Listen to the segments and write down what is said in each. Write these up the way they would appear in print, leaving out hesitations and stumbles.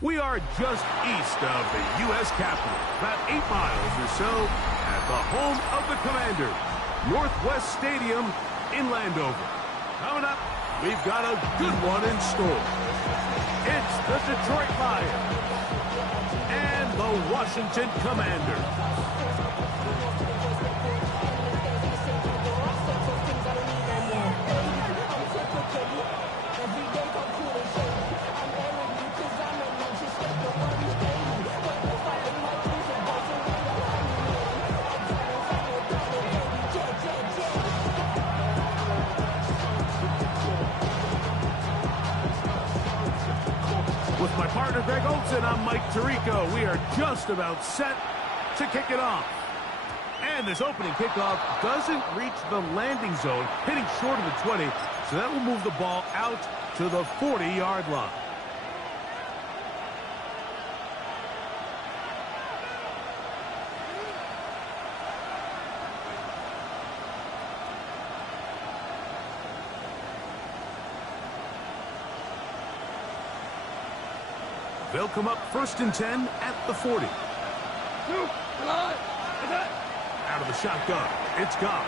We are just east of the U.S. Capitol, about 8 miles or so, at the home of the Commanders, Northwest Stadium in Landover. Coming up, we've got a good one in store. It's the Detroit Lions and the Washington Commanders. With my partner, Greg Olson, I'm Mike Tirico. We are just about set to kick it off. And this opening kickoff doesn't reach the landing zone, hitting short of the 20, so that will move the ball out to the 40-yard line. They'll come up 1st and 10 at the 40. Out of the shotgun, it's Goff.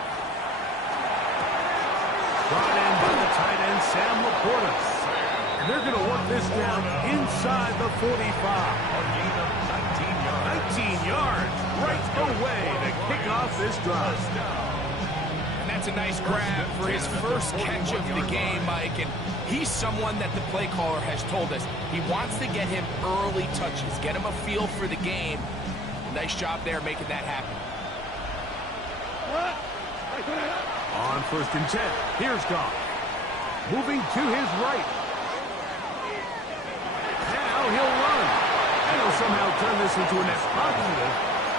Brought in by the tight end, Sam Laporta. And they're going to work this down inside the 45. 19 yards right away to kick off this drive. And that's a nice grab for his first catch of the game, Mike. And he's someone that the play caller has told us he wants to get him early touches, get him a feel for the game. Nice job there making that happen. On 1st and 10, here's Goff. Moving to his right. Now he'll run. And he'll somehow turn this into a net positive,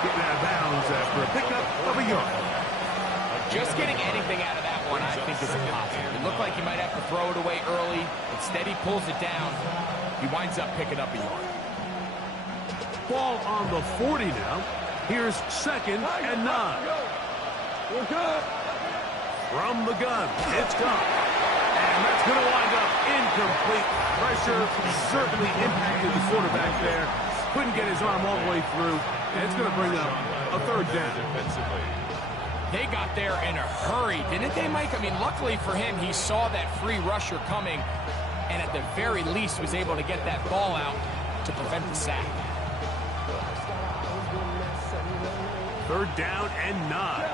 getting out of bounds after a pickup of a yard. Just getting anything out of that one, I think, is impossible. It looked like he might have to throw it away early. Instead, he pulls it down. He winds up picking up a yard. Ball on the 40 now. Here's 2nd and 9. We're good. From the gun, it's Goff. And that's going to wind up incomplete. Pressure certainly impacted the quarterback there. Couldn't get his arm all the way through. And it's going to bring up a 3rd down. They got there in a hurry, didn't they, Mike? I mean, luckily for him, he saw that free rusher coming, and at the very least was able to get that ball out to prevent the sack. 3rd down and 9.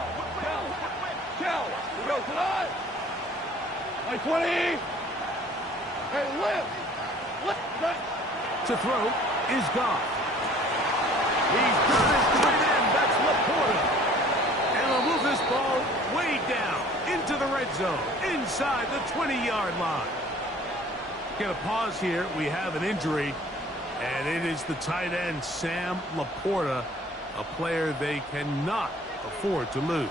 We go tonight. Like 20. Hey, lift. To throw is Goff. He's got his tight end. That's Laporta. And they'll move this ball way down into the red zone, inside the 20-yard line. Get a pause here. We have an injury, and it is the tight end, Sam Laporta, a player they cannot afford to lose.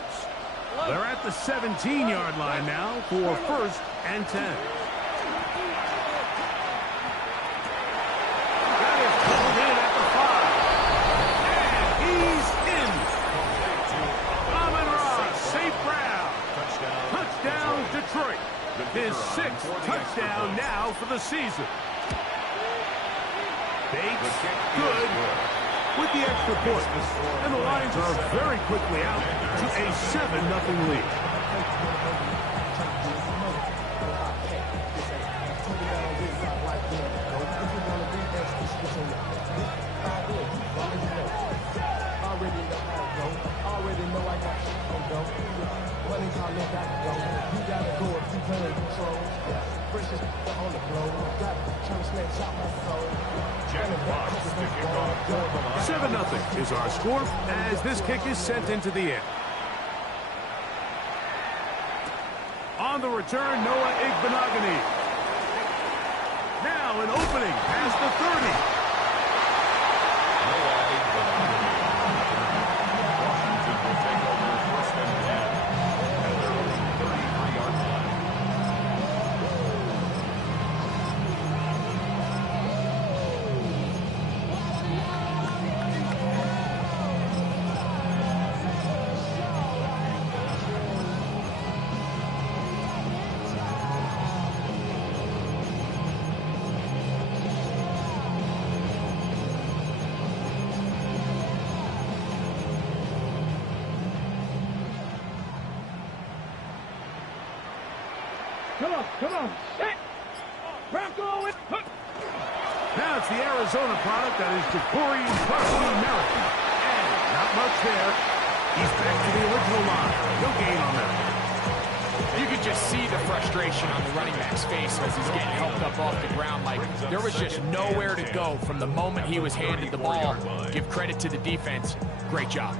They're at the 17-yard line now for 1st and 10. That is pulled in at the 5. And he's in. Amon-Ra St. Brown. Touchdown, Detroit. His 6th touchdown now for the season. Bates, good. With the extra point, and the Lions are very quickly out to a 7-0 lead. Seven 0 is our score as this kick is sent into the air. On the return, Noah Igbinoghene. Now an opening past the 30. Come on, come on. Set. Bronco. Now it's the Arizona product that is Ja'Cory Merrick. And not much there. He's back to the original line. No gain on that. You could just see the frustration on the running back's face as he's getting helped up off the ground. Like, there was just nowhere to go from the moment he was handed the ball. Give credit to the defense. Great job.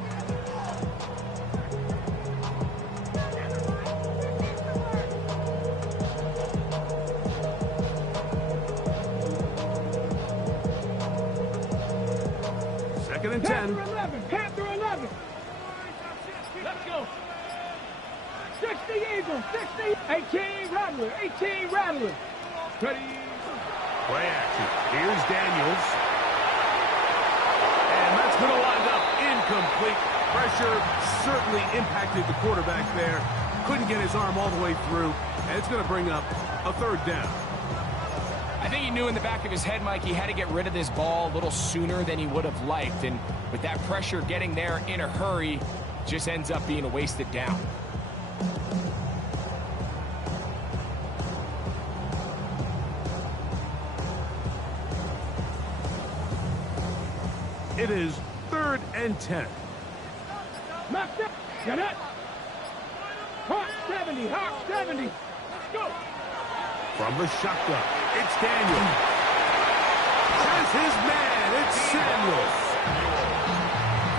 Second and 10. Panther 11. Let's go. 60 Eagles, 60. 18 Rattler, 18 Rattler. Ready. Play action. Here's Daniels. And that's going to wind up incomplete. Pressure certainly impacted the quarterback there. Couldn't get his arm all the way through. And it's going to bring up a third down. I think he knew in the back of his head, Mike, he had to get rid of this ball a little sooner than he would have liked. And with that pressure getting there in a hurry, just ends up being a wasted down. It is 3rd and 10. Max up. Get it. Hawk 70, Hawk 70. Go. From the shotgun, it's Daniels. Has his man, it's Samuels.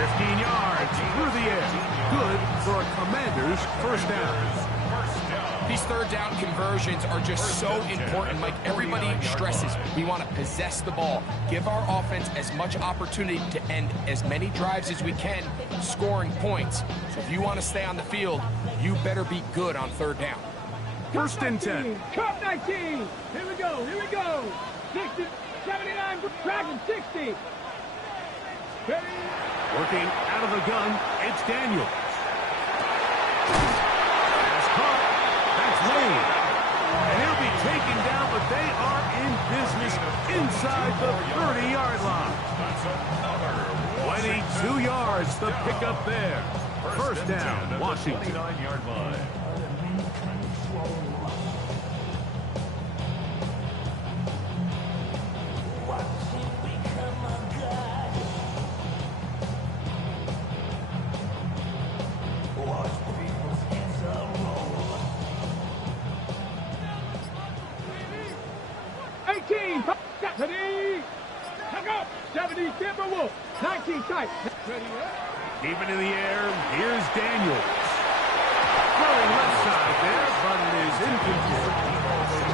15 yards through the air. Good for a Commander's first down. These third down conversions are just so important. Mike, everybody stresses we want to possess the ball, give our offense as much opportunity to end as many drives as we can, scoring points. So if you want to stay on the field, you better be good on third down. 1st and 10. Cup 19. Here we go, here we go. 60, 79, Dragon 60. Ready. Working out of the gun, it's Daniels. Pass caught. That's Lane. And he'll be taken down, but they are in business inside the 30-yard line. 22 yards to pick up there. First down, Washington. 29-yard line. 18, 70, check up, 70, Timberwolf, 19 tight. Ready, Even in the air, here's Daniels. Throwing left side there, but it is incomplete.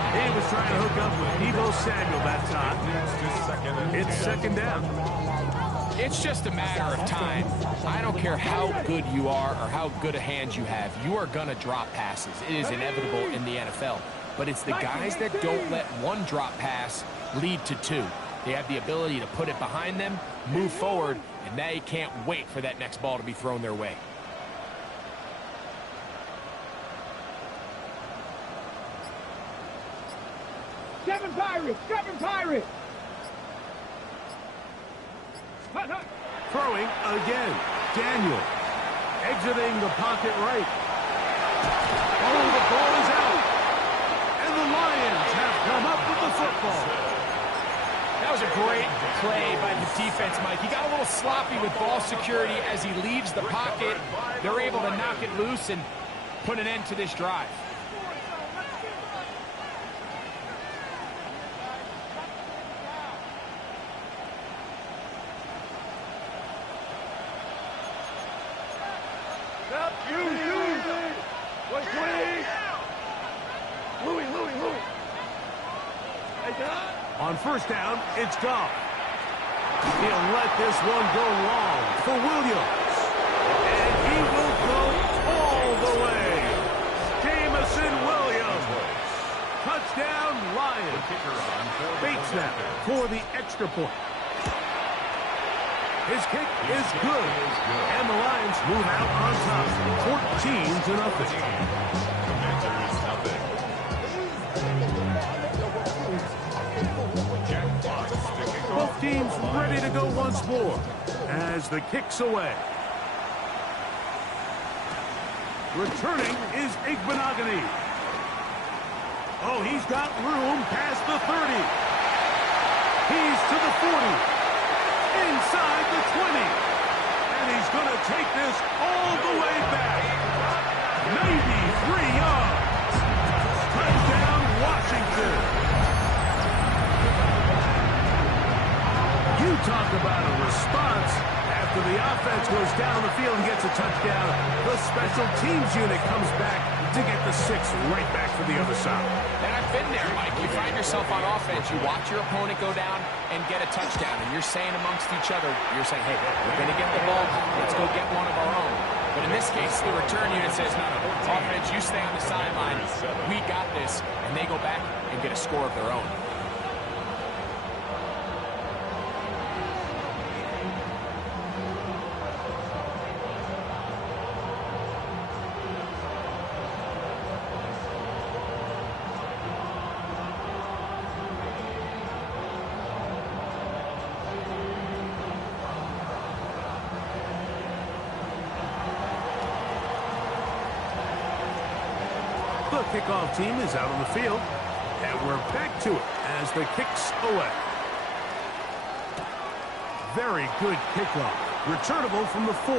He was trying to hook up with Deebo Samuel that time. It's second down. It's just a matter of time. I don't care how good you are or how good a hand you have. You are going to drop passes. It is inevitable in the NFL. But it's the guys that don't let one drop pass lead to two. They have the ability to put it behind them, move forward, and they can't wait for that next ball to be thrown their way. Seven Pirates, Throwing again. Daniel exiting the pocket right. Oh, the ball is out. And the Lions have come up with the football. That was a great play by the defense, Mike. He got a little sloppy with ball security as he leaves the pocket. They're able to knock it loose and put an end to this drive. On first down, it's Goff. He'll let this one go long for Williams. And he will go all the way. Jameson Williams. Touchdown, Lions. Bates that for the extra point. His kick is good. And the Lions move out on top, 14-0. Both teams ready to go once more as the kick's away. Returning is Igbenogany. Oh, he's got room past the 30. He's to the 40. Inside the 20. And he's going to take this all the way back. 93 yards. Touchdown, Washington. You talk about a response. After the offense goes down the field and gets a touchdown, the special teams unit comes back to get the 6 right back for the other side. And I've been there, Mike. You find yourself on offense, you watch your opponent go down and get a touchdown, and you're saying amongst each other, you're saying, hey, we're going to get the ball, let's go get one of our own. But in this case, the return unit says, no, offense, you stay on the sideline, we got this, and they go back and get a score of their own. The kickoff team is out on the field, and we're back to it as the kick's away. Very good kickoff. Returnable from the 4.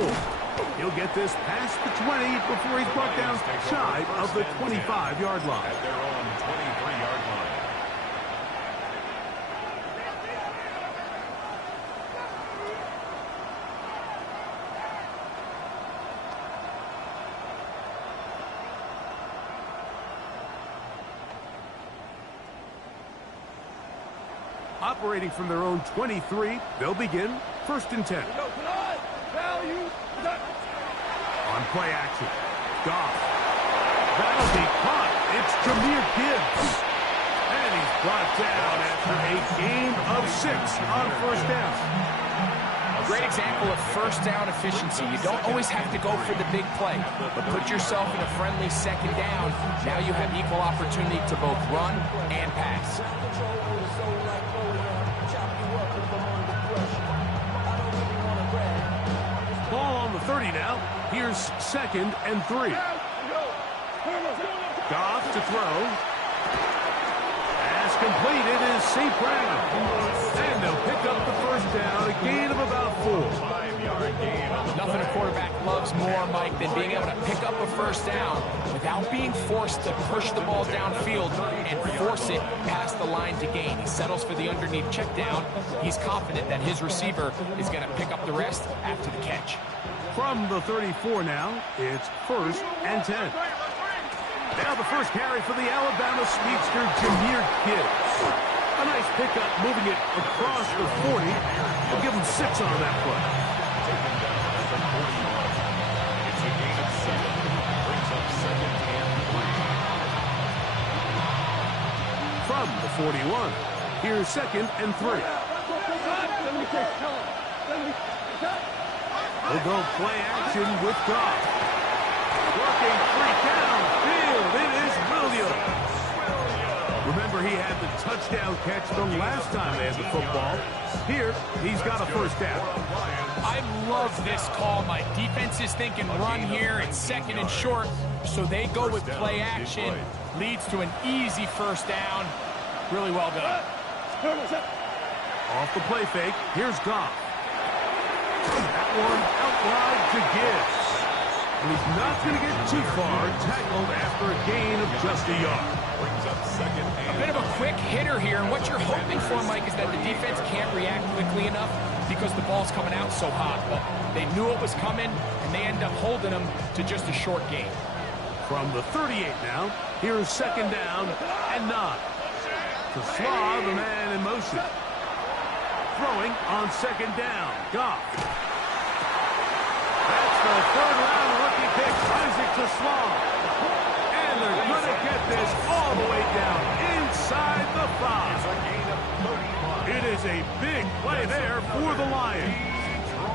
He'll get this past the 20 before he's brought down shy of the 25-yard line. At their own 23-yard line. Operating from their own 23, they'll begin 1st and 10. On play action, Goff. That'll be caught. It's Jahmyr Gibbs. And he's brought down after a gain of 6 on 1st down. A great example of first down efficiency. You don't always have to go for the big play, but put yourself in a friendly 2nd down. Now you have equal opportunity to both run and pass. Ball on the 30 now. Here's 2nd and 3. Goff to throw. Pass completed is St. Brown. And they'll pick up the 1st down, a gain of about 4. 5-yard gain. Nothing a quarterback loves more, Mike, than being able to pick up a 1st down without being forced to push the ball downfield and force it past the line to gain. He settles for the underneath check down. He's confident that his receiver is going to pick up the rest after the catch. From the 34 now, it's 1st and 10. Now the first carry for the Alabama speedster, Jahmyr Gibbs. A nice pickup, moving it across the 40. We'll give him 6 on that play. Taken down at the 41. It's a gain of 7. Brings up 2nd and 3. From the 41, here's 2nd and 3. We'll go play action with Goff. Working 3 downfield. It is Williams. Remember, he had the touchdown catch the last time they had the football. Here, he's got a 1st down. I love this call. My defense is thinking run here and 2nd and short, so they go with play action. Leads to an easy 1st down. Really well done. Off the play fake, here's Goff. That one out wide to Gibbs. And he's not going to get too far, tackled after a gain of just a yard. Brings up 2nd and A bit of a quick hitter here, and what you're hoping for, Mike, is that the defense can't react quickly enough because the ball's coming out so hot. But they knew it was coming, and they end up holding them to just a short gain. From the 38 now, here's 2nd down and 9. To Slaw, the man in motion. Throwing on 2nd down. Goff. That's the 3rd-round rookie pick, Isaac TeSlaa. And they're going to get this all the way down inside the 5. a gain of 31. It is a big play there for the Lions.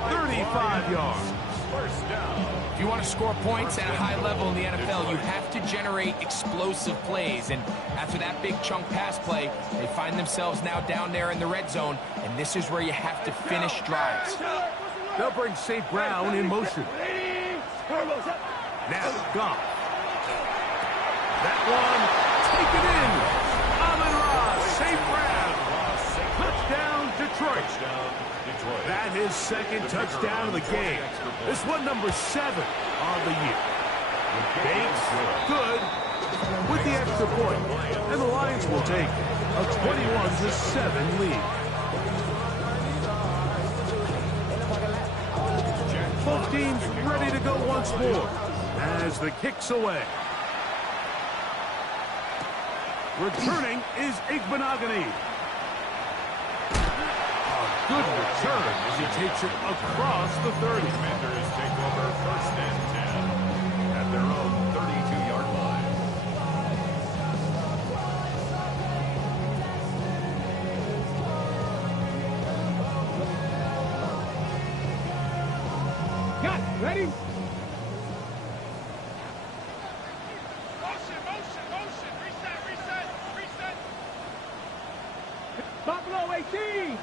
35 yards. 1st down. If you want to score points at a high level in the NFL, you have to generate explosive plays. And after that big chunk pass play, they find themselves now down there in the red zone. And this is where you have to finish drives. They'll bring St. Brown in motion. Now, Goff. That one taken in second touchdown of the game. This one number 7 of the year. Bates, good, with the extra point. And the Lions will take a 21-7 lead. Both teams ready to go once more as the kick's away. Returning is Igbenogany. A good return as he takes it across the 30. Commanders take over 1st and 10 at their own 32-yard line. Got it. Ready? Buffalo 18.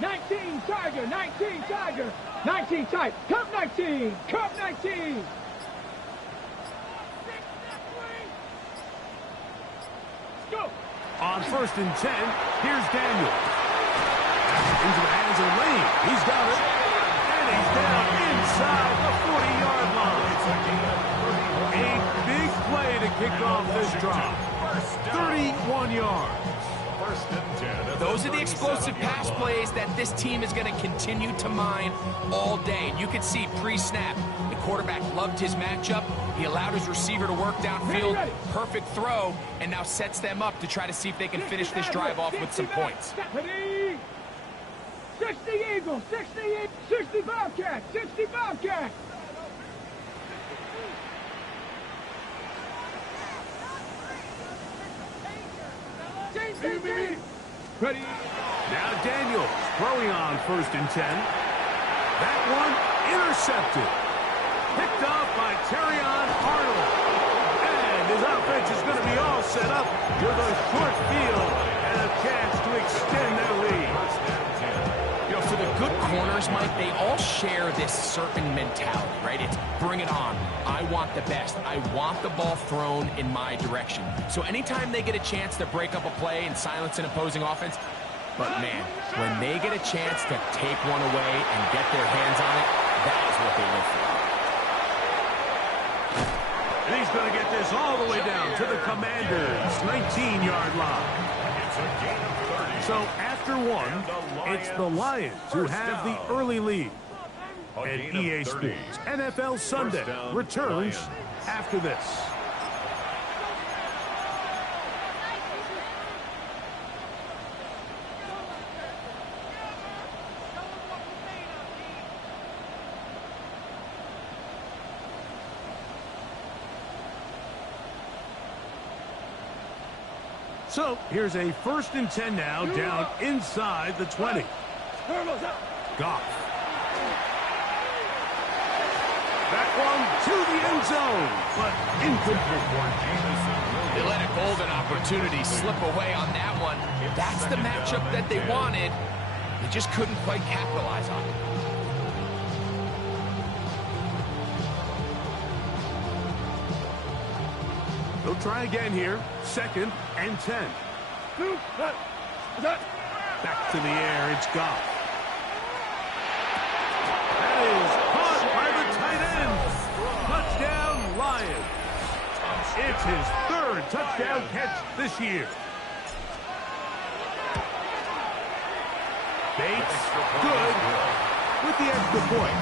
19 Tiger. 19 Tiger. 19 tight. Cup 19. Cup 19. Go. On 1st and 10, here's Daniel. Into the hands of Lane. He's got it. And he's down inside the 40-yard line. A big play to kick off this drive. 31 yards. 1st and 10. Those are the explosive pass plays that this team is going to continue to mine all day. And you can see pre-snap, the quarterback loved his matchup. He allowed his receiver to work downfield. Perfect throw, and now sets them up to try to see if they can finish this drive off with some points. 60 Eagles, 60 Bobcats, 60 Bobcats. Ready? Now Daniels throwing on 1st and 10. That one intercepted. Picked off by Terrion Arnold. And his offense is going to be all set up with a short field and a chance to extend their lead. You know, for the good corners, Mike, they all share this certain mentality, right? It's bring it on. I want the best. I want the ball thrown in my direction. So anytime they get a chance to break up a play and silence an opposing offense, but man, when they get a chance to take one away and get their hands on it, that is what they live for. And he's going to get this all the way down to the Commanders' 19-yard line. It's a gain of 30. So after one, it's the Lions who have the early lead. And EA Sports NFL Sunday returns after this. So here's a 1st and 10 now, down inside the 20. Goff. That one to the end zone, but incomplete. They let a golden opportunity slip away on that one. That's the matchup that they wanted. They just couldn't quite capitalize on it. They'll try again here. 2nd and 10. Back to the air, it's Goff. That is caught by the tight end. Touchdown, Lions. It's his 3rd touchdown catch this year. Bates, good, with the extra point.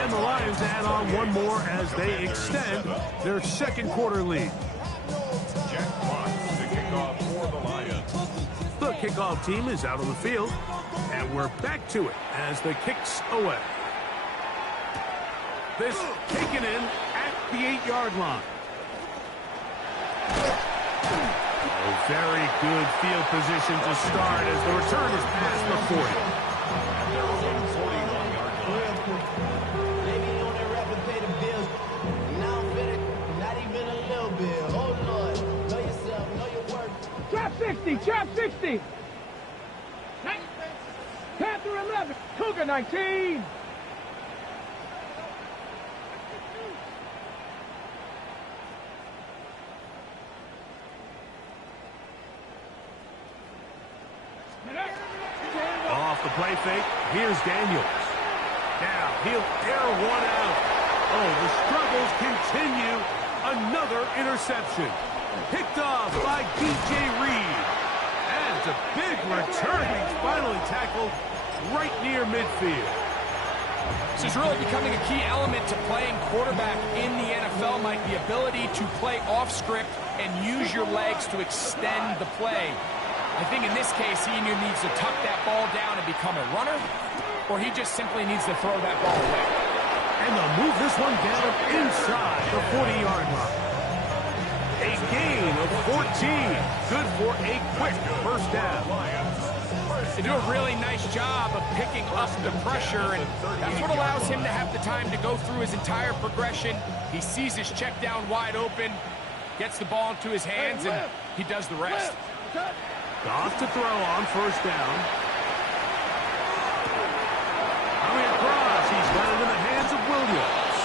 And the Lions add on one more as they extend their 2nd quarter lead. Jack Fox to kick off for the Lions. The kickoff team is out on the field, and we're back to it as the kick's away. This taken in at the 8-yard line. A very good field position to start as the return is past the 40. At their own 41-yard line. Maybe you only rapping pay the bills. Now I'm finished, not even a little bit. Oh Lord, know yourself, know your work. Trap 60, trap 60. Panther 11, Cougar 19. Off the play fake, here's Daniels. Now he'll air one out. Oh, the struggles continue. Another interception. Picked off by DJ Reed. And it's a big return. He's finally tackled right near midfield. This is really becoming a key element to playing quarterback in the NFL, Mike. The ability to play off script and use your legs to extend the play. I think in this case, he either needs to tuck that ball down and become a runner, or he just simply needs to throw that ball away. And they'll move this one down inside the 40-yard line. A gain of 14. Good for a quick first down. They do a really nice job of picking up the pressure, and that's what allows him to have the time to go through his entire progression. He sees his check down wide open, gets the ball into his hands, and he does the rest. Off to throw on first down. Coming across, he's got it in the hands of Williams.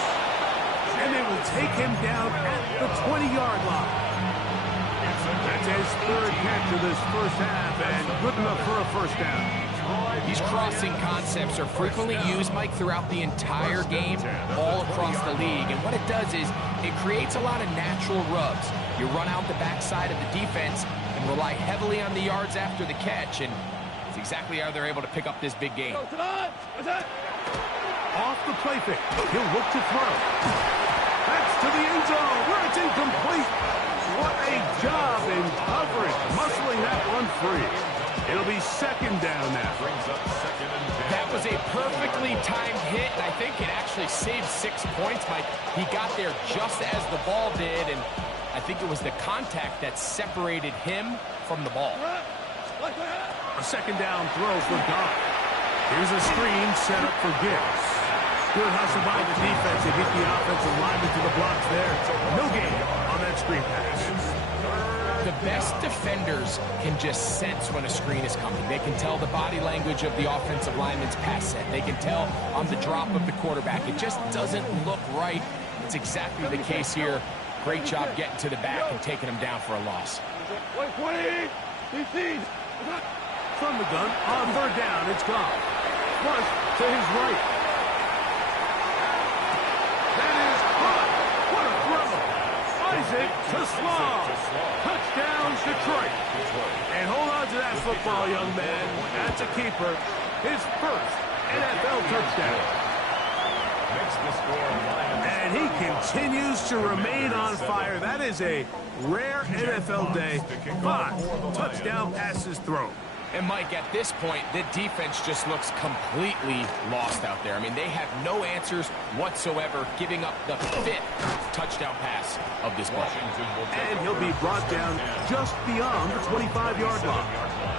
And they will take him down at the 20-yard line. That's his third catch of this first half, and good enough for a first down. These crossing concepts are frequently used, Mike, throughout the entire game, all across the league. And what it does is it creates a lot of natural rubs. You run out the backside of the defense and rely heavily on the yards after the catch, and it's exactly how they're able to pick up this big game. Off the play fake. He'll look to throw. That's to the end zone, where it's incomplete. What a job in coverage, muscling that one free. It'll be second down now. That was a perfectly timed hit, and I think it actually saved 6 points, Mike. He got there just as the ball did, and I think it was the contact that separated him from the ball. A second down throw for Goff. Here's a screen set up for Gibbs. Good hustle by the defense to get the offensive lineman to the blocks there. No gain on that screen pass. The best defenders can just sense when a screen is coming. They can tell the body language of the offensive lineman's pass set. They can tell on the drop of the quarterback. It just doesn't look right. It's exactly the case here. Great job getting to the back and taking him down for a loss. From the gun, on third down, it's gone. Flush to his right. That is caught. What a throw. Isaac to Slaw. Touchdowns, Detroit. And hold on to that football, young man. That's a keeper. His first NFL touchdown. And he continues to remain on fire. That is a rare NFL day. 5 touchdown passes thrown. And, Mike, at this point, the defense just looks completely lost out there. I mean, they have no answers whatsoever, giving up the 5th touchdown pass of this ball. And he'll be brought down just beyond the 25-yard line.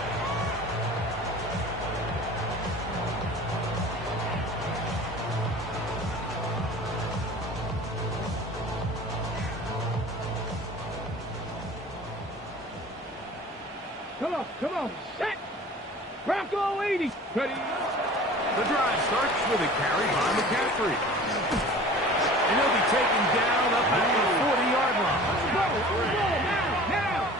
Come on, set! Bronco 80! Ready? The drive starts with a carry by McCaffrey. And he'll be taken down up at the 40-yard line. Now!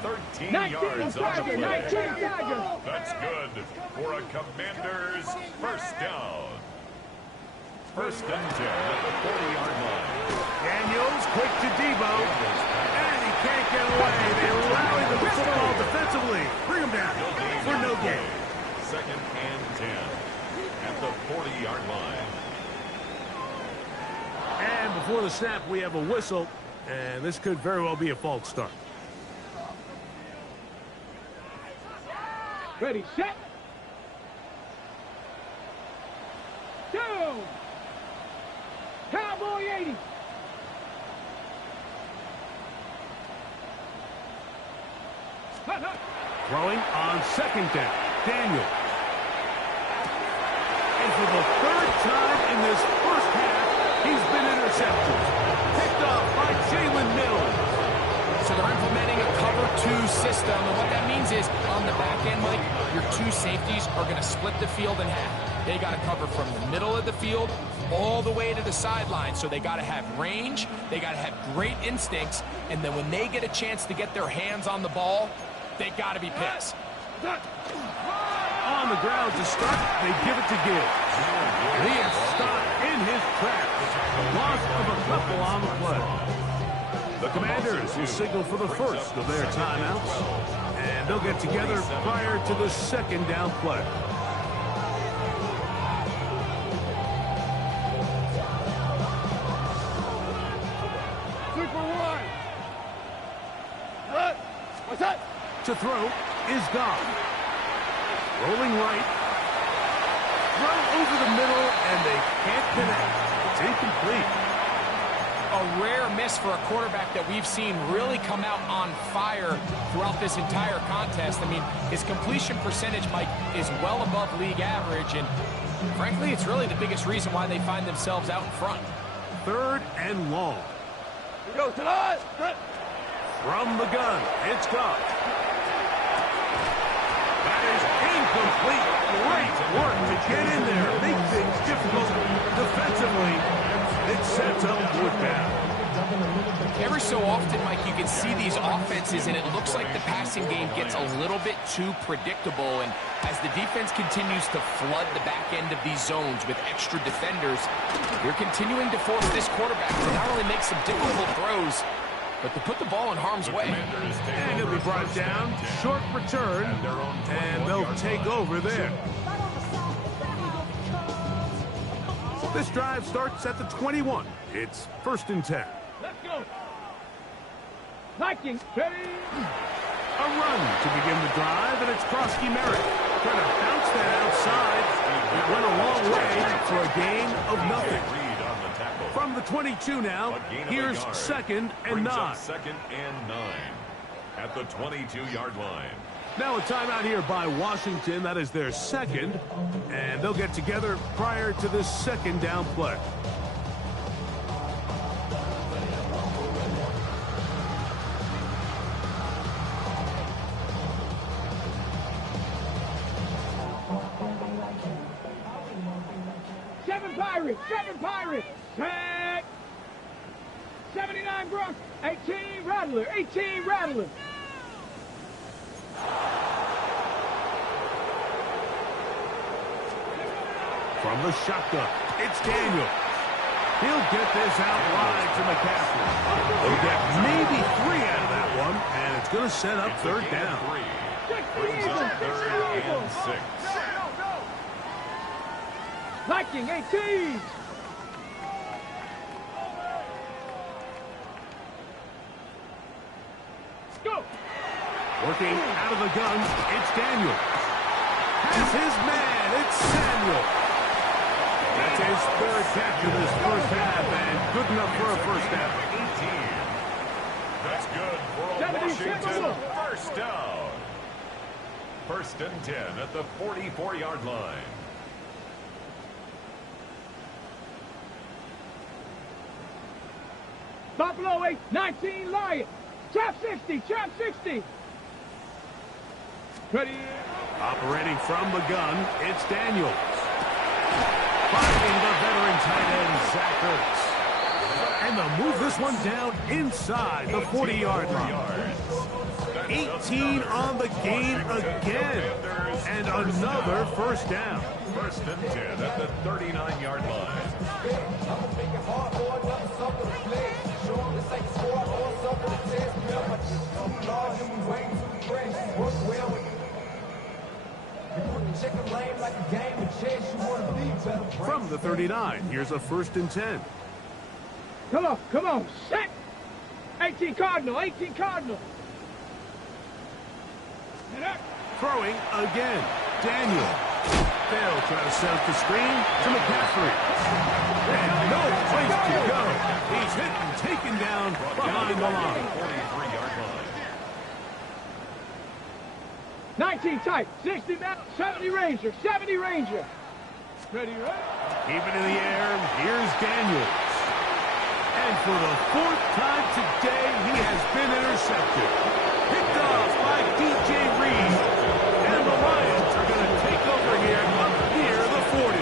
13 yards on the play. 19 Tiger! That's good for a Commanders first down. First and 10 at the 40-yard line. Daniels quick to Debo. And he can't get away. They rally the football defensively. Bring him down for no gain. Second and 10 at the 40-yard line. And before the snap, we have a whistle. And this could very well be a false start. Ready, set! Go! Cowboy 80! Throwing on second down. Daniel. And for the third time in this first half, he's been intercepted. Picked off by Jalen Mills. So they're implementing a cover 2 system, and what that means is on the back end, Mike, your 2 safeties are going to split the field in half. They got to cover from the middle of the field all the way to the sideline, so they got to have range, they got to have great instincts, and then when they get a chance to get their hands on the ball, they got to be pissed. On the ground to start, they give it to Gibbs. He is stopped in his tracks. Loss of a couple on the play. The Commanders will signal for the first of their timeouts, and they'll get together prior to the second down play. What's that? To throw is gone. Rolling right. Throw over the middle, and they can't connect. It's incomplete. A rare miss for a quarterback that we've seen really come out on fire throughout this entire contest. I mean, his completion percentage, Mike, is well above league average, and frankly, it's really the biggest reason why they find themselves out in front. 3rd and long. Here goes to the From the gun, it's gone. That is incomplete. Great work to get in there. Make things difficult defensively. It sets up 4th down. Every so often, Mike, you can see these offenses, and it looks like the passing game gets a little bit too predictable. And as the defense continues to flood the back end of these zones with extra defenders, you're continuing to force this quarterback to not only make some difficult throws, but to put the ball in harm's way. And it'll be brought down. Short return, and they'll take over there. This drive starts at the 21. It's 1st and 10. Let's go. Vikings, ready. A run to begin the drive, and it's Krosky Merritt. Trying to bounce that outside. It went a long way for a gain of nothing. From the 22 now, here's 2nd and 9. 2nd and 9 at the 22-yard line. Now a timeout here by Washington. That is their 2nd, and they'll get together prior to the 2nd down play. Seven Pirates. Tag. 79 Bronx. 18 Rattler. 18 Rattler. From the shotgun, it's Daniels. He'll get this out wide to McCaffrey. He'll get maybe 3 out of that one, and it's going to set up 3rd down. Brings up 3rd and 6. Viking 18. Go. Working out of the gun, it's Daniels. Has his man, it's Samuel. That's his 3rd catch of this 1st half, and good enough for a 1st down. 18. That's good for a Washington 1st down. 1st and 10 at the 44-yard line. Buffalo 8, 19 Lions. Trap 60, trap 60. Ready. Operating from the gun, it's Daniels. Finding the veteran tight end, Zach Ertz. And they'll move this one down inside the 40-yard line. 18 on the game again. And another 1st down. 1st and 10 at the 39-yard line. From the 39, here's a 1st and 10. Come on, set. 18 Cardinal, 18 Cardinal. Throwing again, Daniel. They'll try to set up the screen to McCaffrey. And no place to go. He's hit and taken down behind the line. 43-yard line. 19 tight, 60 now, 70 Ranger, 70 Ranger. Ready, right? Keep it in the air, here's Daniels. And for the 4th time today, he has been intercepted. Picked off by DJ Reed. And the Lions are going to take over here up near the 40.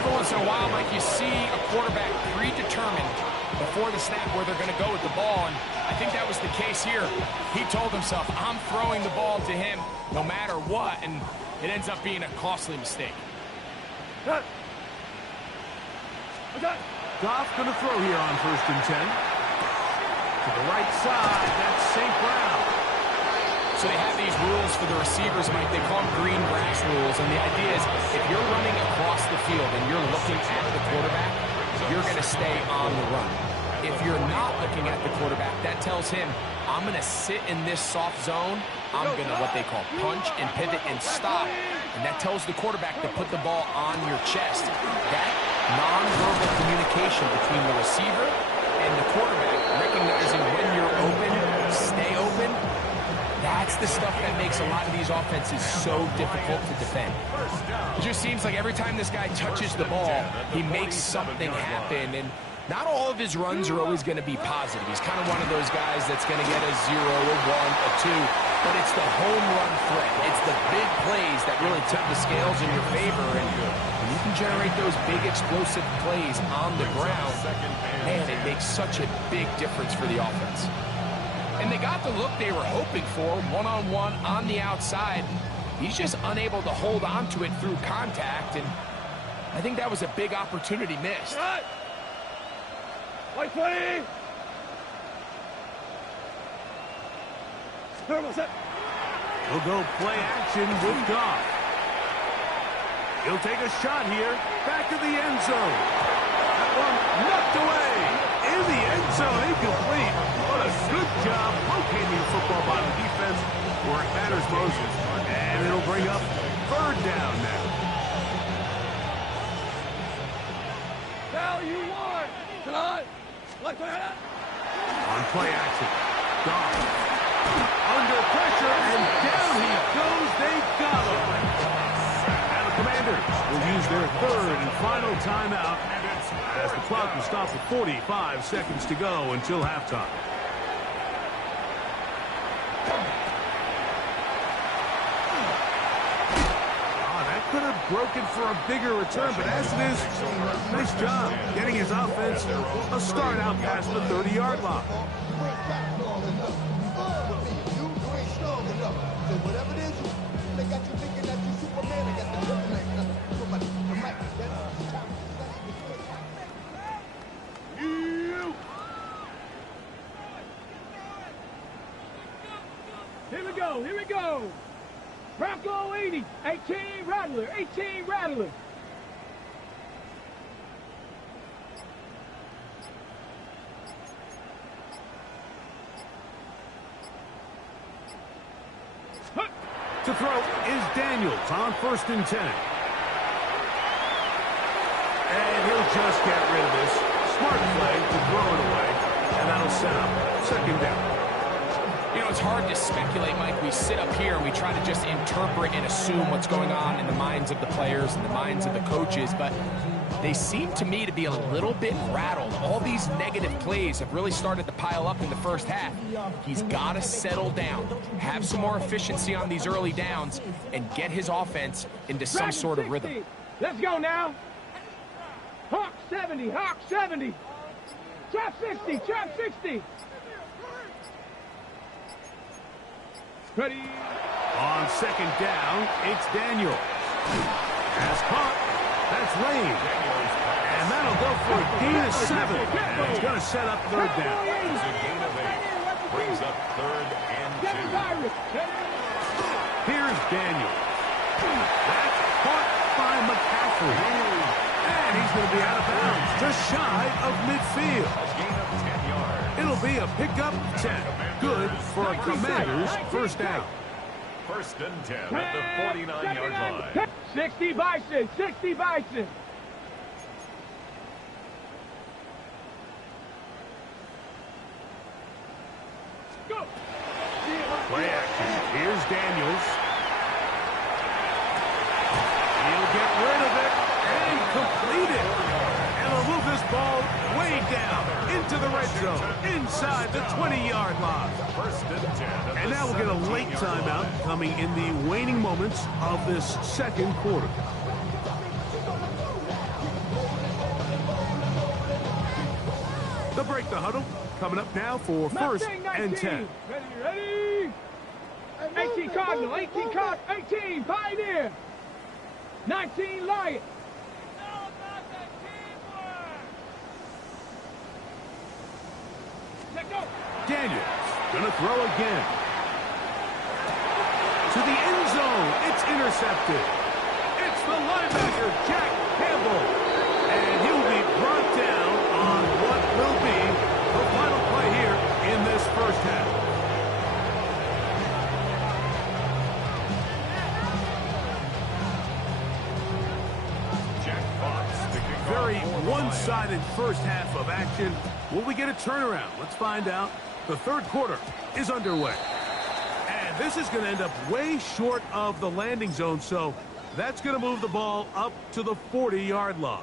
Every once in a while, Mike, you see a quarterback predetermined before the snap where they're going to go with the ball. And I think that was the case here. He told himself, I'm throwing the ball to him no matter what, and it ends up being a costly mistake. Cut. Goff going to throw here on 1st and 10. To the right side, that's St. Brown. So they have these rules for the receivers, Mike. They call them green grass rules, and the idea is if you're running across the field and you're looking at the quarterback, you're going to stay on the run. If you're not looking at the quarterback, that tells him, I'm going to sit in this soft zone. I'm going to, what they call, punch and pivot and stop. And that tells the quarterback to put the ball on your chest. That non-verbal communication between the receiver and the quarterback, recognizing when you're open, stay open, that's the stuff that makes a lot of these offenses so difficult to defend. It just seems like every time this guy touches the ball, he makes something happen, and not all of his runs are always going to be positive. He's kind of one of those guys that's going to get a 0, a 1, a 2, but it's the home run threat. It's the big plays that really tip the scales in your favor, and when you can generate those big explosive plays on the ground, man, it makes such a big difference for the offense. And they got the look they were hoping for, one-on-one on the outside. He's just unable to hold on to it through contact, and I think that was a big opportunity missed. White 20! Thermal set. He'll go play action with Goff. He'll take a shot here, back of the end zone. That one knocked away. In the end zone, incomplete. What a good job locating the football by the defense where it matters most. And it'll bring up 3rd down now. Now you want tonight. On play action, Goff under pressure, and down he goes. They got him. And the Commanders will use their 3rd and final timeout as the clock will stop at 45 seconds to go until halftime. Could have broken for a bigger return, but as it is, nice job getting his offense a start out past the 30-yard line. Here we go. Bronco 80, 18 Rattler, 18 Rattler. To throw is Daniels on 1st and 10. And he'll just get rid of this. Smart play to throw it away, and that'll set up 2nd down. You know, it's hard to speculate, Mike. We sit up here and we try to just interpret and assume what's going on in the minds of the players and the minds of the coaches, but they seem to me to be a little bit rattled. All these negative plays have really started to pile up in the first half. He's got to settle down, have some more efficiency on these early downs, and get his offense into some sort of rhythm. Let's go now. Hawk 70, Hawk 70. Trap 60, trap 60. Ready. On 2nd down, it's Daniels. Has caught. That's Lane. And that'll go for a gain of 7. And it's going to set up 3rd down. It's a gain of 8. Brings up 3rd and 2. Here's Daniels. That's caught by McCaffrey. And he's going to be out of bounds, just shy of midfield. A gain of 10 yards. It'll be a pickup 10. Good for a Commanders 1st down. 1st and 10 at the 49-yard line. 60 Bison, 60 Bison. Go. Play action. Here's Daniels. He'll get rid of it and complete it. And he'll move this ball way down into the red zone, inside the 20-yard line. 1st and 10. And now we'll get a late timeout coming in the waning moments of this 2nd quarter. To break the huddle, Coming up now for first and 10. Ready? 18 Cardinal, 18 Cardinal, 18 Pioneer, 19 Lion. Daniels gonna throw again. To the end zone, it's intercepted. It's the linebacker, Jack Campbell. And he'll be brought down on what will be the final play here in this first half. Very one-sided first half of action. Will we get a turnaround? Let's find out. The third quarter is underway. And this is going to end up way short of the landing zone, so that's going to move the ball up to the 40-yard line.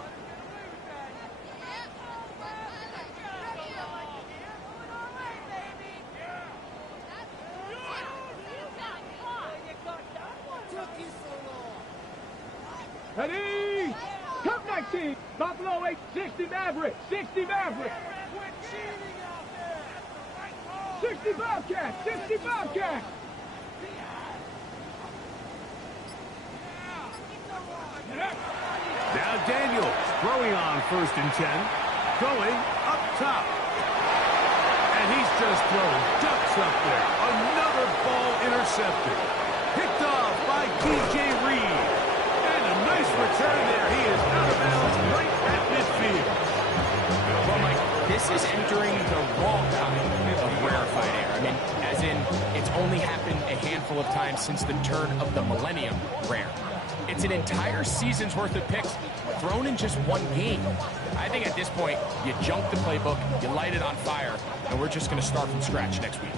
Ready? Cup 19, Buffalo 8, 60 Maverick, 60 Maverick. 60 Bobcat, 60 Bobcat. Now Daniels throwing on first and 10. Going up top. And he's just throwing ducks up there. Another ball intercepted. Picked off by DJ Reed. And a nice return there. He is out of bounds right at midfield. Well, Mike, this is entering the wrong kind of rarefied air. I mean, as in, it's only happened a handful of times since the turn of the millennium rare. It's an entire season's worth of picks thrown in just one game. I think at this point, you junk the playbook, you light it on fire, and we're just going to start from scratch next week.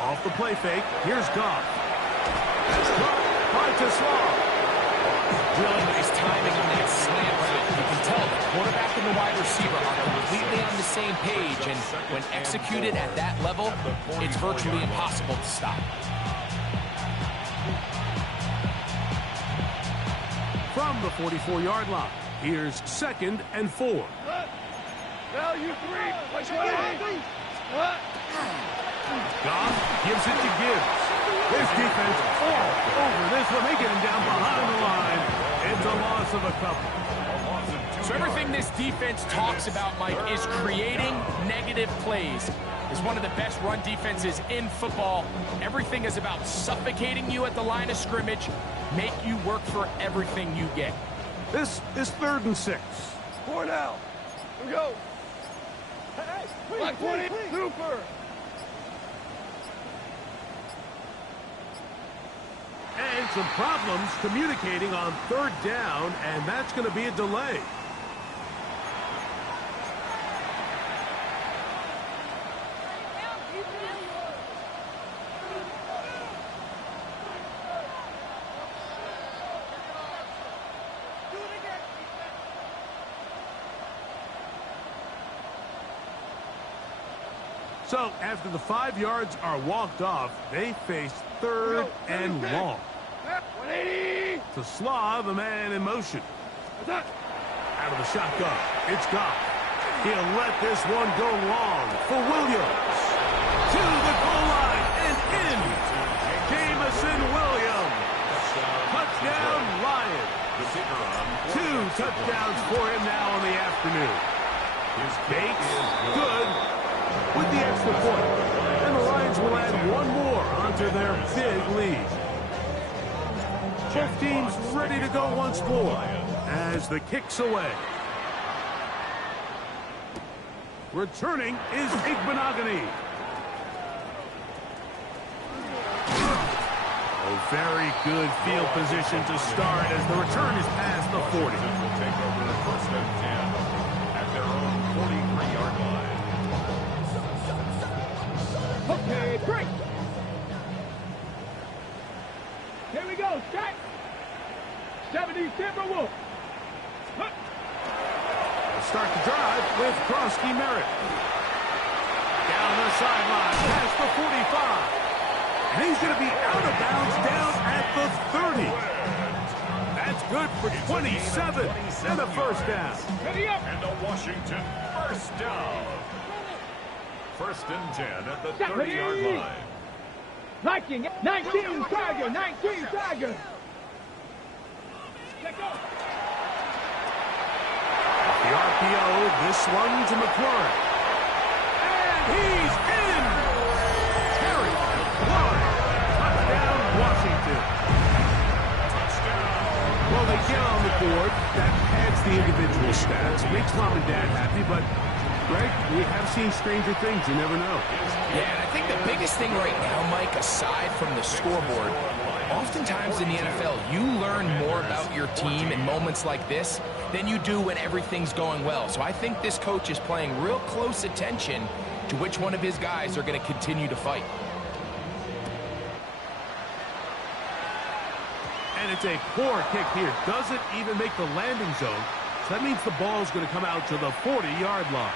Off the play fake, here's Goff. That's caught by Tesla. Really nice timing on that slant route. You can tell the quarterback and the wide receiver are completely on the same page, and when executed at that level, it's virtually impossible to stop. From the 44-yard line, here's second and 4. Now you three. Goff gives it to Gibbs. This defense all over this one. They get him down behind the line. It's a loss of a couple. So everything this defense talks about, Mike, is creating negative plays. It's one of the best run defenses in football. Everything is about suffocating you at the line of scrimmage, make you work for everything you get. This is 3rd and 6. 4 now. Here we go. Hey, Black 20, super. And some problems communicating on 3rd down, and that's going to be a delay. So after the 5 yards are walked off, they face 3rd and long. 180. To Slaw, the man in motion. Out of the shotgun, it's Goff. He'll let this one go long for Williams. To the goal line and in. Jameson Williams. Touchdown, Lions. 2 touchdowns for him now in the afternoon. His Bates, good with the extra point. And the Lions will add one more onto their big lead. Both teams ready to go once more as the kick's away. Returning is Igbenogany. A very good field position to start as the return is past the 40. Will take over the 1st and 10 at their own 43-yard line. Okay, break. Here we go, set. 70 Timberwolves. Start the drive with Krosky Merritt. Down the sideline, past the 45. And he's going to be out of bounds down at the 30. That's Good for 27 and a first down. Ready up. And a Washington first down. First and 10 at the Step 30-yard ready. line. Viking, 19 Tiger, 19 Tiger. Check off. The RPO, this one to McLaurin. And he's in! Terry McLaurin. Touchdown, Washington. Well, they get on the board. That adds the individual stats. Makes mom and dad happy, but, Greg, we have seen stranger things. You never know. Yeah, and I think the biggest thing right now, Mike, aside from the scoreboard, oftentimes in the NFL, you learn more about your team in moments like this than you do when everything's going well. So I think this coach is paying real close attention to which one of his guys are going to continue to fight. And it's a poor kick here. Doesn't even make the landing zone. So that means the ball's going to come out to the 40-yard line.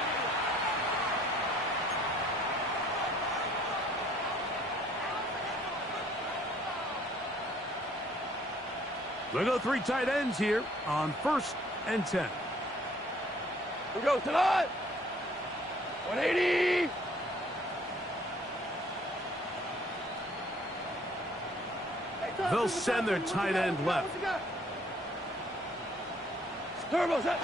They go 3 tight ends here on 1st and 10. We go tonight. 180. They'll send their tight end left. Turbo's up.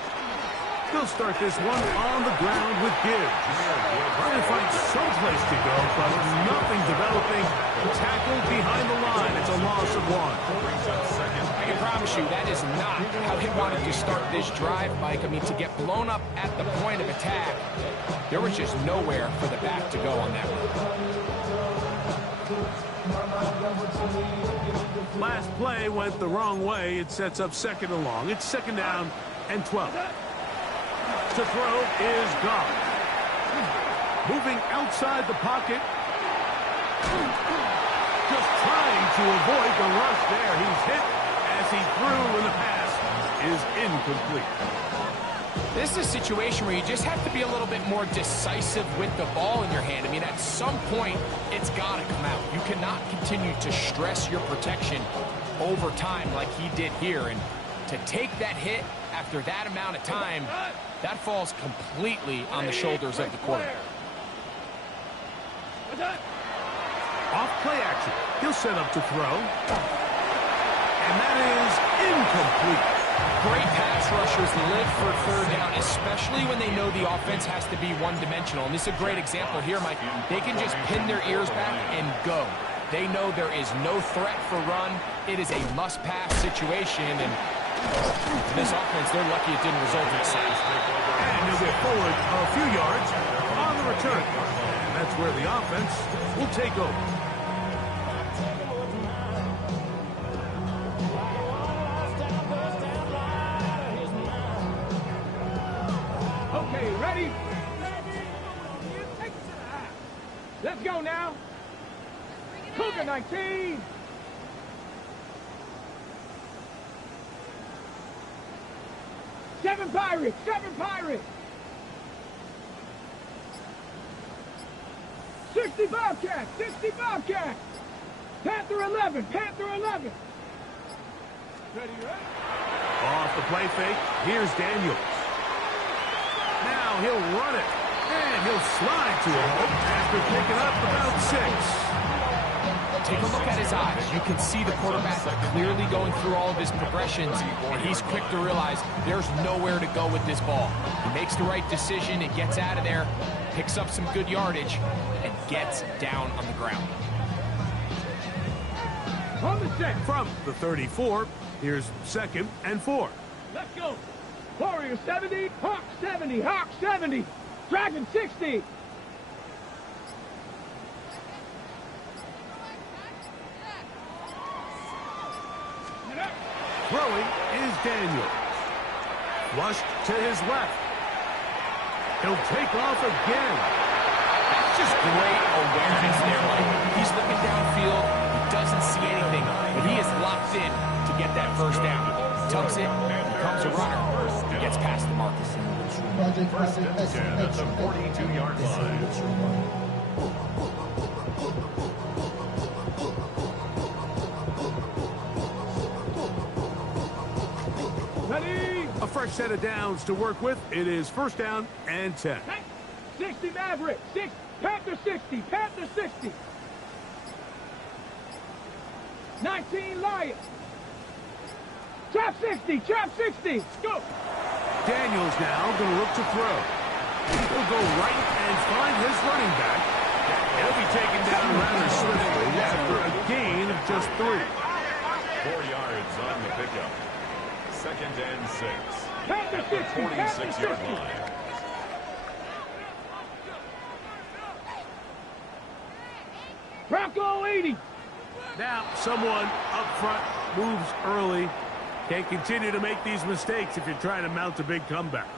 They'll start this one on the ground with Gibbs. Trying to find someplace to go, but nothing developing. Tackled behind the line. It's a loss of 1. I can promise you that is not how he wanted to start this drive, Mike. I mean, to get blown up at the point of attack, there was just nowhere for the back to go on that one. Last play went the wrong way. It sets up 2nd and long. It's 2nd down and 12. To throw is Goff. Moving outside the pocket. Just trying to avoid the rush there. He's hit as he threw, and the pass is incomplete. This is a situation where you just have to be a little bit more decisive with the ball in your hand. I mean, at some point, it's got to come out. You cannot continue to stress your protection over time like he did here. And to take that hit after that amount of time, that falls completely on the shoulders of the quarterback. Off play action. He'll set up to throw. And that is incomplete. Great pass rushers live for 3rd down, especially when they know the offense has to be one-dimensional. And this is a great example here, Mike. They can just pin their ears back and go. They know there is no threat for run. It is a must-pass situation, and this offense, they're lucky it didn't result in a sack. And he'll get forward a few yards on the return. And that's where the offense will take over. Okay, ready? Let's go now. Cougar 19. Seven Pirates. 60 Bobcats. 60 Bobcats. Panther 11. Ready? Off the play fake, here's Daniels. Now he'll run it, and he'll slide to a hole after picking up about 6. Take a look at his eyes. You can see the quarterback clearly going through all of his progressions, and he's quick to realize there's nowhere to go with this ball. He makes the right decision and gets out of there, picks up some good yardage, and gets down on the ground. On the set. From the 34, here's 2nd and 4. Let's go. Warrior 70. Hawk 70. Hawk 70. Dragon 60. Throwing is Daniels. Flushed to his left. He'll take off again. That's just great awareness there, Mike. He's looking downfield. He doesn't see anything, but he is locked in to get that first down. Tucks it, becomes a runner, and gets past the mark. First and 10 at the 42-yard line. fresh set of downs to work with. It is first down and 10. 60 Maverick. Panther 60. Panther 60. 19 Lions. Trap 60. Trap 60. Go. Daniels now going to look to throw. He'll go right and find his running back. He'll be taken down rather swiftly after a gain of just 3. 4 yards on the pickup. Second and 6. Panther At the 60. 46-yard line. Bronco 80. Now someone up front moves early. Can't continue to make these mistakes if you're trying to mount a big comeback.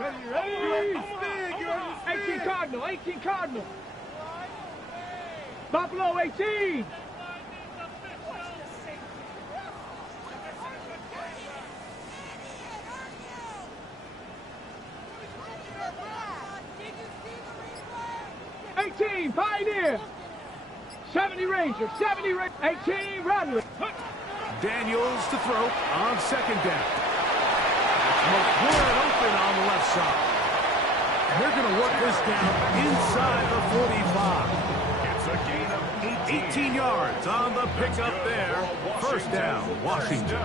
Ready? 18 Cardinal. 18 Cardinal. Buffalo 18. Pioneer. 70 Ranger. 70 Ranger. 18 Rattler. Daniels to throw on second down. McCord open on the left side. And they're going to work this down inside the 45. It's a gain of 18 yards on the pickup there. First down, Washington.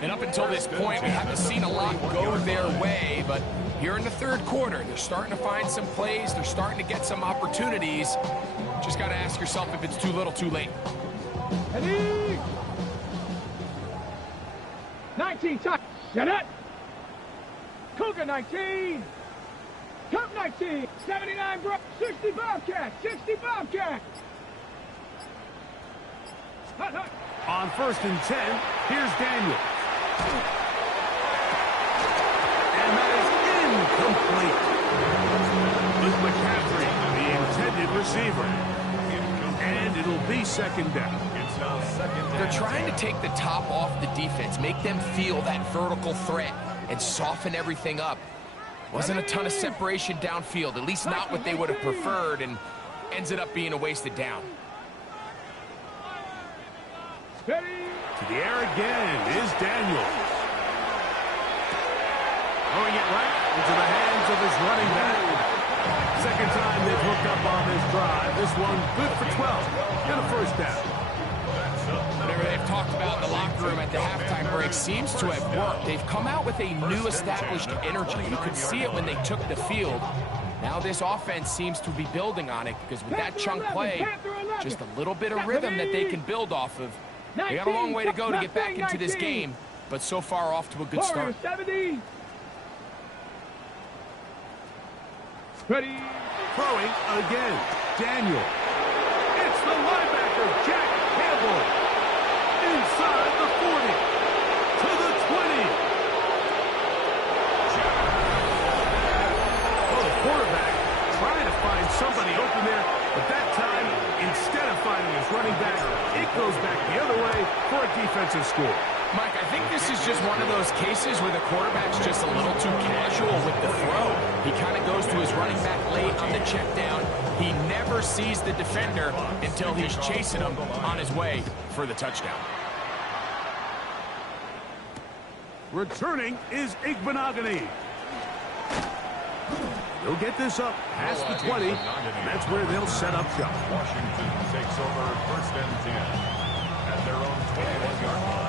And up until this point, we haven't seen a lot go their way, but here in the third quarter, they're starting to find some plays. They're starting to get some opportunities. Just got to ask yourself if it's too little, too late. Ready? 19 time. Set it. Cougar 19. Cup 19. 79 bro. 60 Bobcat. 60 Bobcat. Hut, hut. On first and 10, here's Daniels. And that is incomplete. With McCaffrey, the intended receiver. And it'll be second down. It's now second down. They're trying to take the top off the defense, make them feel that vertical threat, and soften everything up. Wasn't a ton of separation downfield, at least not what they would have preferred, and ends it up being a wasted down. Ready? To the air again is Daniels. Throwing it right into the hands of his running back. Second time they've hooked up on this drive. This one good for 12 and a first down. Whatever they've talked about in the locker room at the halftime break seems to have worked. They've come out with a new established energy. You could see it when they took the field. Now this offense seems to be building on it because with that chunk play, just a little bit of rhythm that they can build off of. They got a long way to go to get back into this game, but so far off to a good start. 70. Ready? Throwing again. Daniel. It's the linebacker, Jack Campbell. Inside the 40. To the 20. Oh, the quarterback trying to find somebody open there, but that time, instead of finding his running back, it goes back the other way for a defensive score. Mike, I think this is just one of those cases where the quarterback's just a little too casual with the throw. He kind of goes to his running back late on the check down. He never sees the defender until he's chasing him on his way for the touchdown. Returning is Igbenogany. They'll get this up past the 20, and that's where they'll set up shop. Washington takes over first and 10 at their own 21-yard line.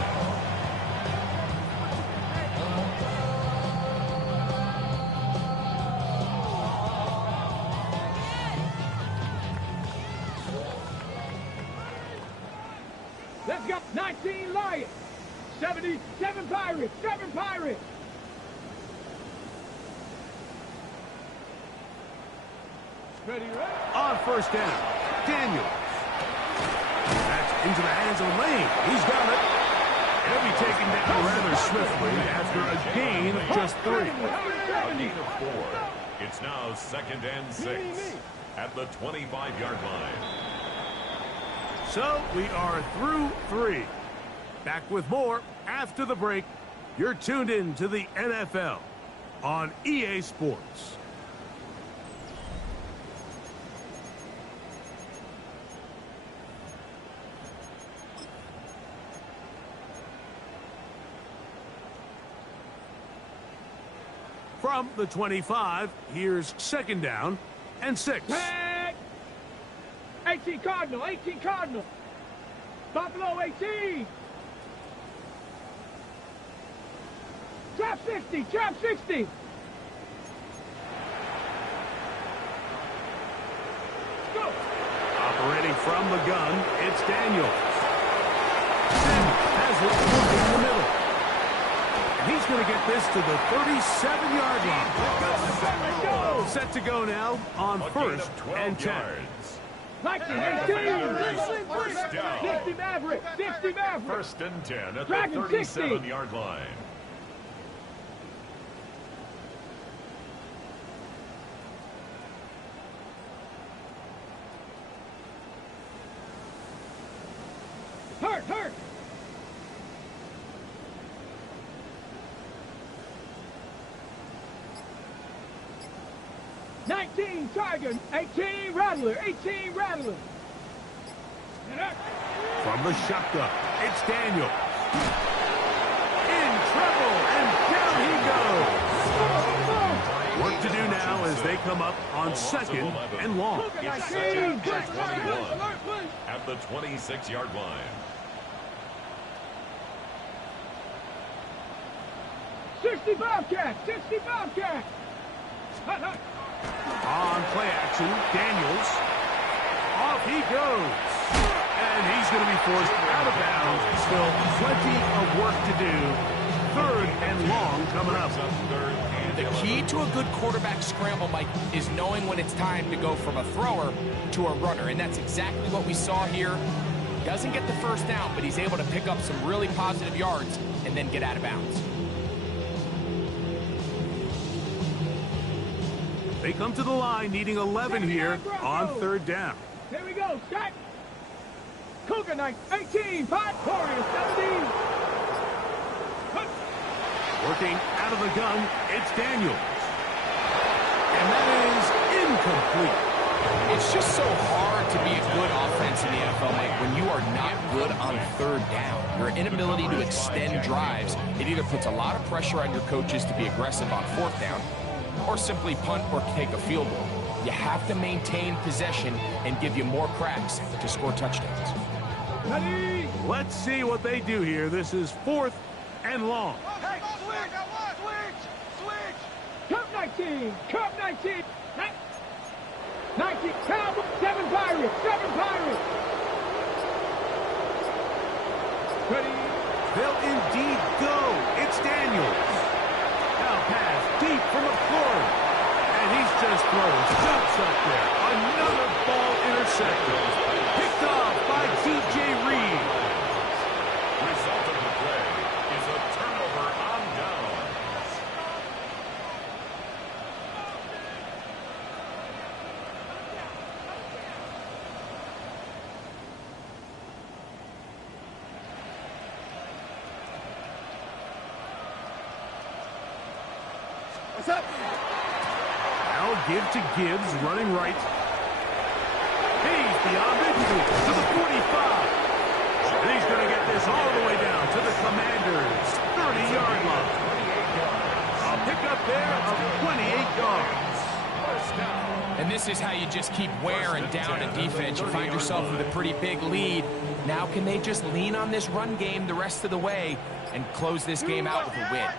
Let's go. 19 Lions. 77 Pirates. 7 Pirates. Ready, ready? On first down, Daniels. That's into the hands of Lane. He's got it. He'll be taken down rather swiftly after a gain of just 3. A gain of 4. It's now second and 6 at the 25-yard line. So we are through 3. Back with more after the break. You're tuned in to the NFL on EA Sports. From the 25, here's second down and 6. Tag! 18 Cardinal, 18 Cardinal. Buffalo 18. Trap 60, trap 60. Go. Operating from the gun, it's Daniels. Has it in the middle. And he's going to get this to the 37-yard line. Go. Set to go now on A gain first of 12 and 10. yards. 19, 18. First down. 60 Maverick, 60 Maverick. First and 10 at the Dragon 60. 37-yard line. Hurt, hurt. "19 Tiger, 18 Rattler, 18 Rattler." From the shotgun, it's Daniels. In trouble, and down he goes. Work to do now as they come up on second and long. It's second and 21 at the 26-yard line. 60 Bobcat, 60 Bobcat. Hut, hut. On play action, Daniels. Off he goes. And he's going to be forced out of bounds. Still plenty of work to do. Third and long coming up. The key to a good quarterback scramble, Mike, is knowing when it's time to go from a thrower to a runner. And that's exactly what we saw here. Doesn't get the first down, but he's able to pick up some really positive yards and then get out of bounds. They come to the line needing 11 here on third down. Here we go, Scott. Cougar Knight, 18, 5, Warrior, 17. Hut. Working out of the gun, it's Daniels. And that is incomplete. It's just so hard to be a good offense in the NFL, Mike, when you are not good on third down. Your inability to extend drives, it either puts a lot of pressure on your coaches to be aggressive on fourth down, or simply punt or take a field goal. You have to maintain possession and give you more cracks to score touchdowns. Ready? Let's see what they do here. This is fourth and long. Hey, switch. Cup 19, Cup 19. 19, Cowboys, 7 Pirates, 7 Pirates. Ready? They'll indeed go. It's Daniels. Now pass deep from the floor. And he's just throwing shots up there. Another ball intercepted. Picked off by T.J. Reed. Result of the play is a turnover on downs. What's up? Now give to Gibbs, running right. He's beyond midfield to the 45. And he's going to get this all the way down to the Commanders' 30-yard line. A pickup there of 28 yards. And this is how you just keep wearing down a defense. You find yourself with a pretty big lead. Now can they just lean on this run game the rest of the way and close this game out with a win?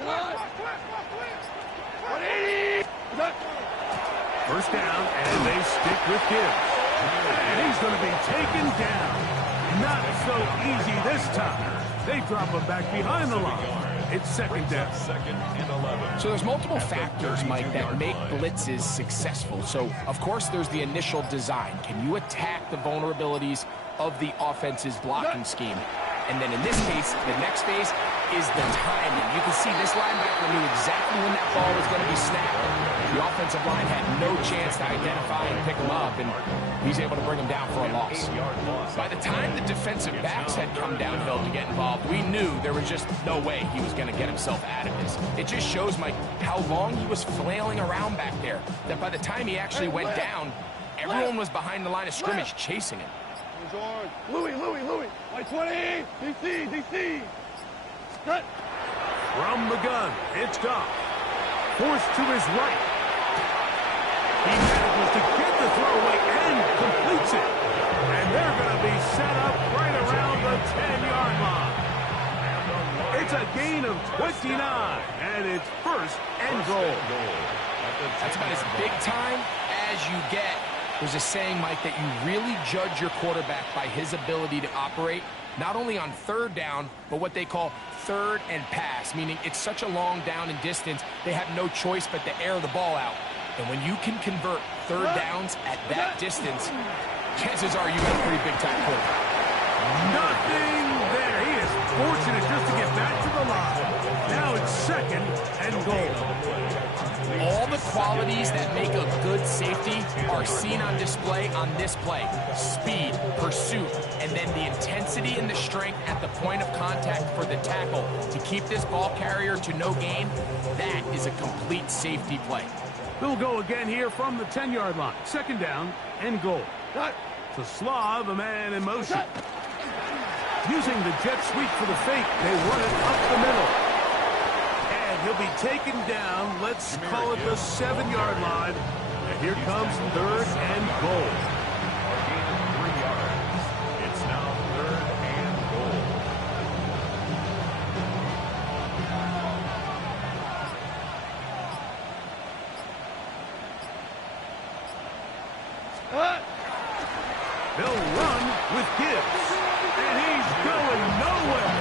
First down, and they stick with Gibbs. And he's going to be taken down. Not so easy this time. They drop him back behind the line. It's second down. Second and 11. So there's multiple factors, Mike, that make blitzes successful. So, of course, there's the initial design. Can you attack the vulnerabilities of the offense's blocking scheme? And then in this case, the next phase is the timing. You can see this linebacker knew exactly when that ball was going to be snapped. The offensive line had no chance to identify and pick him up, and he's able to bring him down for a loss. By the time the defensive backs had come downhill to get involved, we knew there was just no way he was going to get himself out of this. It just shows, Mike, how long he was flailing around back there, that by the time he actually went down, everyone was behind the line of scrimmage chasing him. Louis. 20, DC. Cut. From the gun, it's Goff. Forced to his right. He manages to get the throw away and completes it. And they're going to be set up right around the 10-yard line. It's a gain of 29, and it's first and goal. That's about as big time as you get. There's a saying, Mike, that you really judge your quarterback by his ability to operate, not only on third down, but what they call third and pass, meaning it's such a long down and distance, they have no choice but to air the ball out. And when you can convert third downs at that distance, chances are you got a pretty big-time quarterback. Nothing there. He is fortunate just to get back to the line. Now it's second and goal. All the qualities that make a good safety are seen on display on this play. Speed, pursuit, and then the intensity and the strength at the point of contact for the tackle to keep this ball carrier to no gain. That is a complete safety play. They'll go again here from the 10-yard line. Second down and goal. To Slav, a man in motion. Using the jet sweep for the fake, they run it up the middle. And he'll be taken down, let's call it the 7-yard line. And here comes third and goal. A gain of 3 yards. It's now third and goal. They'll run with Gibbs. And he's going nowhere.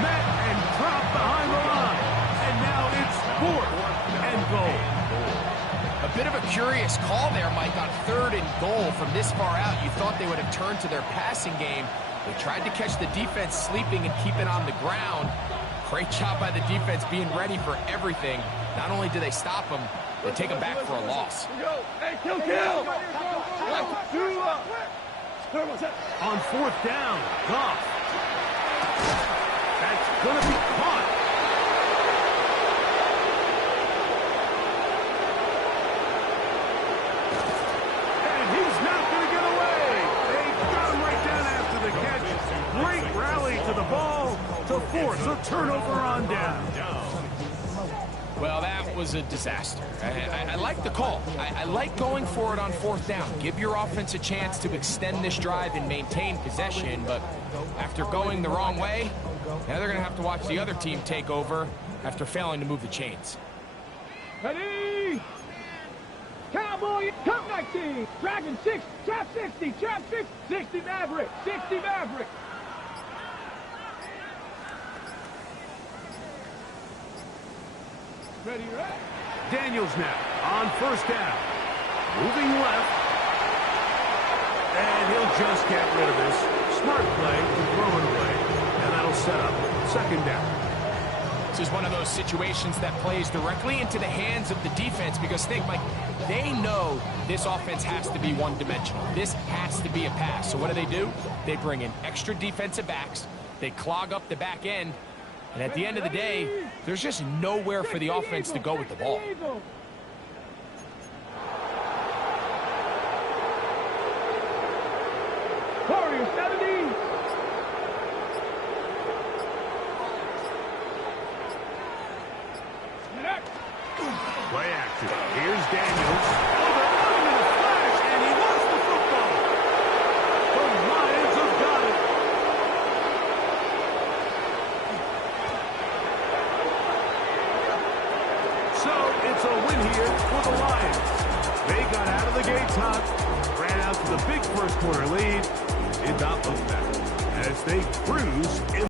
Met and dropped behind the line. And now it's fourth and goal. A bit of a curious call there, Mike, on third and goal from this far out. You thought they would have turned to their passing game. They tried to catch the defense sleeping and keep it on the ground. Great job by the defense being ready for everything. Not only do they stop them, they take them back for a loss. Hey, kill! On fourth down, Goff. That's going to be caught. And he's not going to get away. They got him right down after the catch. Great rally to the ball to force a turnover on down. Well, that was a disaster. I like the call. I like going for it on fourth down. Give your offense a chance to extend this drive and maintain possession, but after going the wrong way, now they're going to have to watch the other team take over after failing to move the chains. Ready? Cowboy, come 19. Dragon 6, trap 60, trap 6, 60 Maverick, 60 Maverick. Ready, right? Daniels now on first down. Moving left. And he'll just get rid of this. Smart play to throw it away. And that'll set up second down. This is one of those situations that plays directly into the hands of the defense because think, Mike, they know this offense has to be one-dimensional. This has to be a pass. So what do? They bring in extra defensive backs. They clog up the back end. And at the end of the day, there's just nowhere for the offense to go with the ball. Warrior 70. Play action. Here's Daniels. Oh, they're running in a flash, and he lost the football. The Lions have got it. So it's a win here for the Lions. They got out of the gates hot, ran out to the big first quarter lead, and did not look back as they cruise in